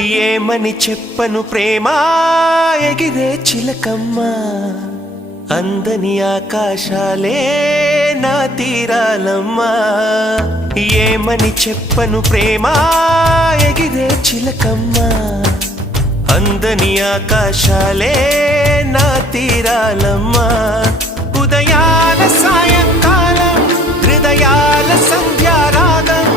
ఏమని చెప్పను ప్రేమా ఎగిరే చిలకమ్మా అందని ఆకాశాలే నా తీరాలమ్మా ఏమని చెప్పను ప్రేమా ఎగిరే చిలకమ్మా అందని ఆకాశాలే నా తీరాలమ్మా ఉదయాల సాయంకాలం హృదయాల సంధ్యారాగం